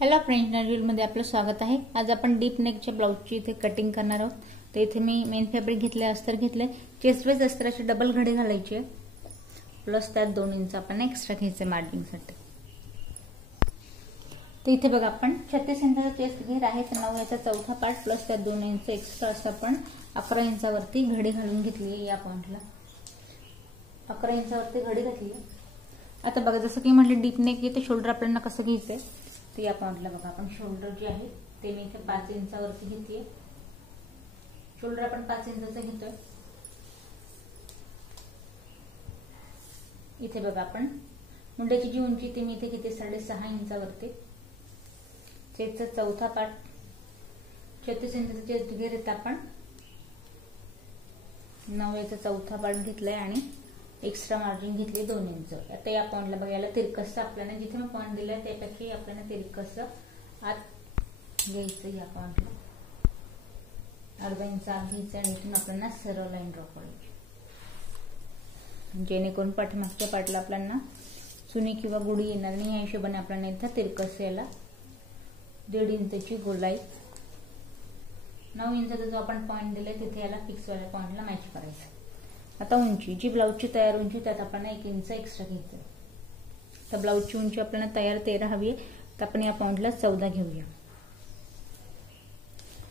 Hello friends, मध्ये आपलं स्वागत आहे। आज आपण डीप नेकच्या ब्लाउजची इथे कटिंग करणार आहोत। तर इथे मी मेन फॅब्रिक घेतले, अस्तर घेतले, चेस्ट वाइज अस्तराचे डबल घडी घालायचे, प्लस त्यात 2 इंच आपण एक्स्ट्रा घ्यायचे मार्जिंगसाठी। तर इथे बघा आपण 36 इंचाचा चेस्ट घेर आहे, तर 9 याचा चौथा पार्ट प्लस त्यात 2 इंच एक्स्ट्रा असं आपण 11 इंचावरती घडी घालून घेतली आहे। या पॉइंटला 11 इंचावरती घडी घातली। आता बघा जसं की म्हटलं डीप नेक आहे, तर शोल्डर आपल्याला कसं घ्यायचंय ते या पॉइंटला बघा आपण शोल्डर जे आहे ते मी इथे 5 इंचावरती घेतलीये। शोल्डर आपण 5 इंचाचा घेतोय। इथे बघा आपण मुंड्याची जी उंची ती मी इथे घेते 6.5 इंचावरती। चेस्टचा चौथा पार्ट 36 इंचाचा चेस्ट घेर येत आपण 9 याचा चौथा पार्ट घेतलाय आणि एक्स्ट्रा मार्जिन घेतली 2 इंच। आता या पॉइंटला बघायला तिरकस आपल्याला जिथे मी पॉइंट दिलाय त्यापेक्षा आपल्याला तिरकस आत घ्यायचं। या पॉइंटला अर्धा इंच आत घ्यायचं आणि इथून आपल्याला सरळ लाईन ड्रॉ करायची, जेणेकरून पाठीमागच्या पार्टला आपल्याला चुनी किंवा गुढी येणार नाही। या हिशोबाने आपल्याला इथं तिरकस याला 1.5 इंचची गोलाई 9 इंचाचा जो आपण पॉइंट दिलाय तिथे याला फिक्स वाल्या पॉइंटला मॅच करायचं। आता उंची जी ब्लाउजची तयार उंची त्यात आपण 1 इंच एक्स्ट्रा घ्यायचं। तर ब्लाउजची उंची आपल्याला तयार 13 हवी आहे, तर आपण या पॉइंटला 14 घेऊया।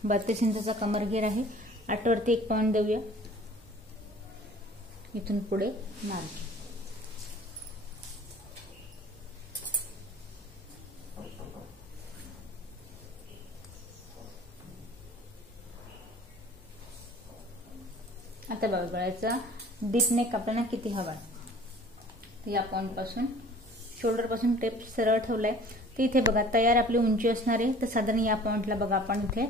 32 इंचाचा कमर घेर आहे, 8 वरती 1 पॉइंट देऊया, इथून पुढे मार्जिन। आता बघा गळ्याचा डीप नेक आपल्याला किती हवा, तर या पॉइंट पासून शोल्डर पासून टेप सरळ ठेवलाय। तर इथे बघा तयार आपली उंची असणार आहे, तर साधारण या पॉइंटला बघा आपण इथे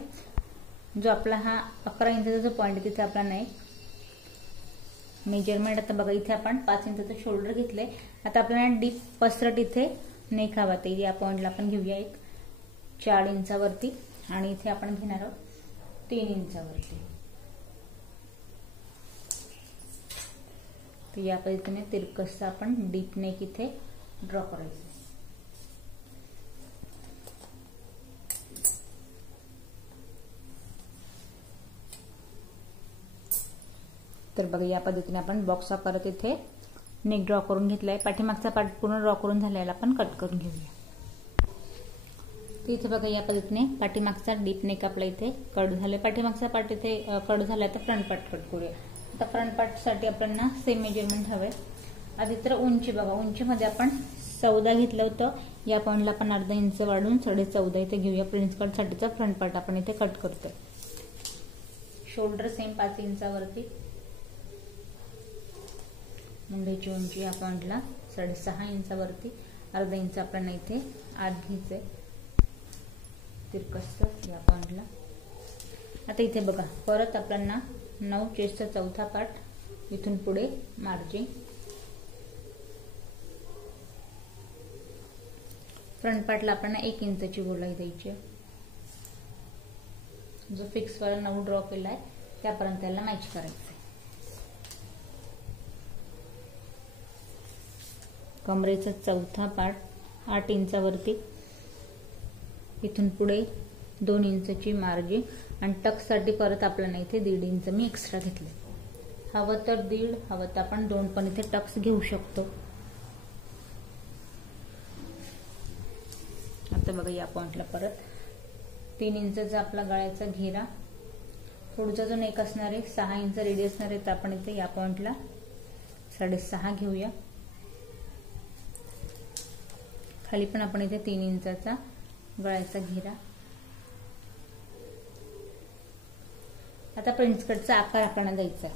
जो आपला हा 11 इंचाचा जो पॉइंट आहे तिथे आपल्याला एक मेजरमेंट। आता बघा इथे आपण 5 इंचाचा शोल्डर घेतलंय। आता आपल्याला डीप पसरट इथे नेक हवा, तर या पॉइंटला आपण घेऊया एक 4 इंचावरती आणि इथे आपण घेणार आहोत 3 इंचावरती। या पद्धतीने तिरकस आपण डीप नेक इथे ड्रॉ करायचं। तर बघा या पद्धतीने आपण बॉक्स आकारात इथे नेक ड्रॉ करून घेतलाय। पाठीमागचा पार्ट पूर्ण ड्रॉ करून झालेला आपण कट करून घेऊया। तर इथे बघा या पद्धतीने पाठीमागचा डीप नेक आपला इथे कट झाले। पाठीमागचा पार्ट इथे कट झाला, तर फ्रंट पार्ट कट करूया। आता फ्रंट पार्ट साठी आपल्याला सेम मेजरमेंट हवे। आधी तर उंची बघा, उंचीमध्ये आपण 14 घेतलं होतं, या पॉइंटला आपण अर्धा इंच वाढून 14.5 इथे घेऊया। प्रिन्स कट साठीचा फ्रंट पार्ट आपण इथे कट करतोय। शोल्डर सेम 5 इंचावरती, मुंड्याची उंची या पॉइंटला 6.5 इंचावरती, अर्धा इंच आपण इथे आत घ्यायचंय तिरकस या पॉइंटला। आता इथे बघा परत आपल्याला 9 चेस्टचा चौथा पार्ट, इथून पुढे मार्जिन। फ्रंट पार्टला आपल्याला 1 इंचची गोलाई द्यायची, जो फिक्स वाला 9 ड्रॉ केलाय त्यापर्यंत त्याला मॅच करायचं। कमरेचा चौथा पार्ट 8 इंचावरती, इथून पुढे 2 इंचची मार्जिन आणि टक साठी परत आपल्याला इथे 1.5 इंच मी एक्स्ट्रा घेतले। हवं तर 1.5, हवं तर आपण 2 पण इथे टक्स घेऊ शकतो। आता बघा या पॉइंटला परत 3 इंचचा आपला गळ्याचा घेरा, पुढचा जो नेक असणार आहे 6 इंच रेडी असणार आहे, तर आपण इथे या पॉइंटला 6.5 घेऊया। खाली पण आपण इथे 3 इंचाचा गळ्याचा घेरा। आता प्रिन्स कटचा आकार आपल्याला द्यायचा आहे,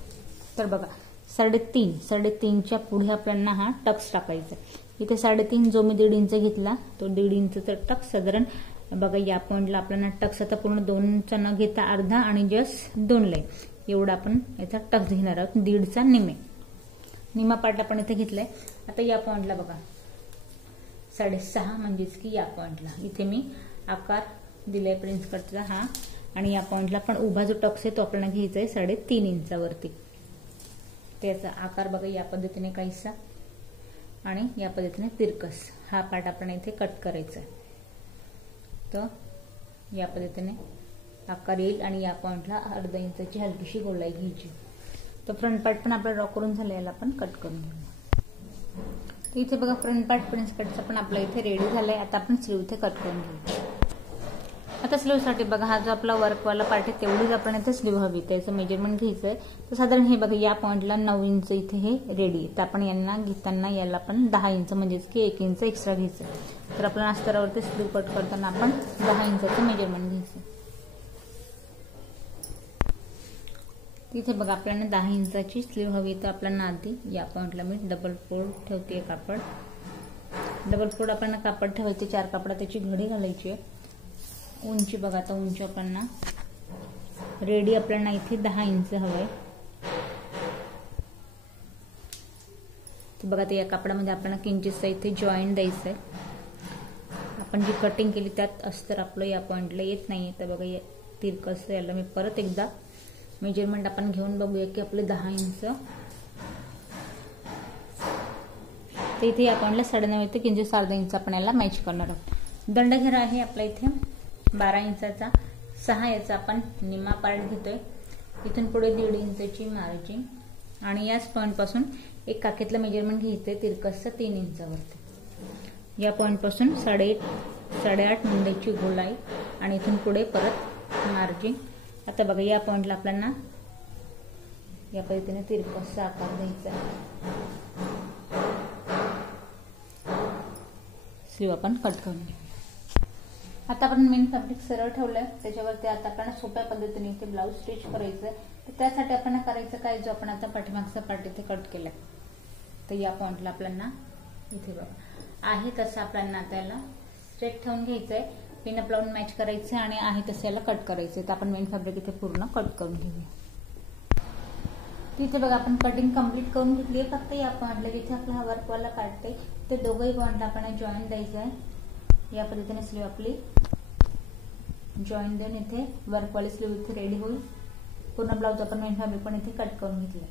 तर बघा 3.5च्या पुढे आपल्याला हा टक्स टाकायचा। इथे 3.5 जो मी 1.5 इंच घेतला तो 1.5 इंचचा टक्स साधारण बघा या पॉइंटला आपल्याला टक्स आता पूर्ण 2चा न घेता अर्धा आणि जस्ट 2 लाईन एवढा आपण याचा टक्स घेणार आहोत। 1.5चा निमा पार्ट आपण इथे घेतलाय। आता या पॉइंटला बघा 6.5 म्हणजेच की या पॉइंटला इथे मी आकार दिलाय प्रिन्स कटचा हा, आणि या पॉइंटला पण उभा जो टक्स आहे तो आपल्याला घ्यायचा आहे 3.5 इंचावरती। त्याचा आकार बघा या पद्धतीने काहीसा, आणि या पद्धतीने तिरकस हा पार्ट आपण इथे कट करायचा आहे। तर या पद्धतीने आकार येईल आणि या पॉइंटला अर्धा इंचाची हलकीशी गोलाई घ्यायची. तर फ्रंट पार्ट पण आपला ड्रॉ करून झाला, याला आपण कट करून घेऊ. तर इथे बघा फ्रंट पार्ट प्रिन्स कटचा पण आपला इथे रेडी झालाय. आता आपण स्लीव इथे कट करून घेऊ. आता स्लीवसाठी बघा हा जो आपला वर्कवाला पार्ट आहे तेवढीच आपण इथे स्लीव हवी, त्याचं मेजरमेंट घ्यायचं आहे. तर साधारण हे बघा या पॉइंटला 9 इंच इथे हे रेडी. तर आपण यांना घेताना याला आपण 10 इंच म्हणजेच की 1 इंच एक्स्ट्रा घ्यायचं. तर आपण अस्तरावरती स्लीव कट करताना आपण 10 इंचाचं मेजरमेंट घ्यायचं. तिथे बघा आपल्याला 10 इंचाची स्लीव हवी. तर आपल्याला आधी या पॉइंटला मी डबल फोल्ड ठेवते कापड. डबल फोल्ड आपल्याला कापड ठेवायचे 4 कापडा, त्याची घडी घालायची आहे. उंची बघा, आता उंची आपल्याला रेडी आपल्याला इथे 10 इंच हवंय. तर बघा ते या कापडामध्ये आपल्याला किंचितसा इथे जॉईंट द्यायचं आहे. आपण जी कटिंग केली त्यात अस्तर आपलं या पॉइंटला येत नाहीये. तर बघा तिरकस याला मी परत एकदा मेजरमेंट आपण घेऊन बघूया की आपले 10 इंच. तर इथे या पॉइंटला 9.5 ते किंचित अर्धा इंच आपण याला मॅच करणार आहोत. दंडघेरा आहे आपला इथे 12 इंचाचा. 6 याचा आपण निम्मा पार्ट घेतोय. इथून पुढे 1.5 इंचाची मार्जिन आणि याच पॉइंट पासून एक काखेतलं मेजरमेंट घ्यायचंय तिरकसचं 3 इंचावरती. या पॉइंट पासून 8.5 मुंड्याची गोलाई आणि इथून पुढे परत मार्जिन. आता बघा या पॉइंटला आपल्याला या पद्धतीने तिरकसचा आकार द्यायचा. स्लीव आपण कट करून घेऊ. आता आपण मेन फॅब्रिक सरळ ठेवलंय, त्याच्यावरती आता आपल्याला सोप्या पद्धतीने इथे ब्लाऊज स्टिच करायचंय. तर त्यासाठी आपण करायचं काय, जो आपण आता पाठीमागचा पार्ट इथे कट केलाय तर या पॉइंटला आपल्याला इथे बघा आहे तसं आपल्याला आता याला स्ट्रेट ठेवून घ्यायचंय. पिनअप लावून मॅच करायचं आणि आहे तसं याला कट करायचंय. तर आपण मेन फॅब्रिक इथे पूर्ण कट करून घेऊया. तिथे बघा आपण कटिंग कम्प्लीट करून घेतली आहे. फक्त या पॉइंटला जिथे आपला हा वर्कवाला पार्ट आहे ते दोघंही पॉइंटला आपण जॉईंट द्यायचं आहे. या पद्धतीने स्लीव आपली जॉईंट देऊन इथे वर्कवाली स्लीव इथे रेडी होईल. पूर्ण ब्लाऊज आपण मेन फॅब्रिक पण इथे कट करून घेतलं.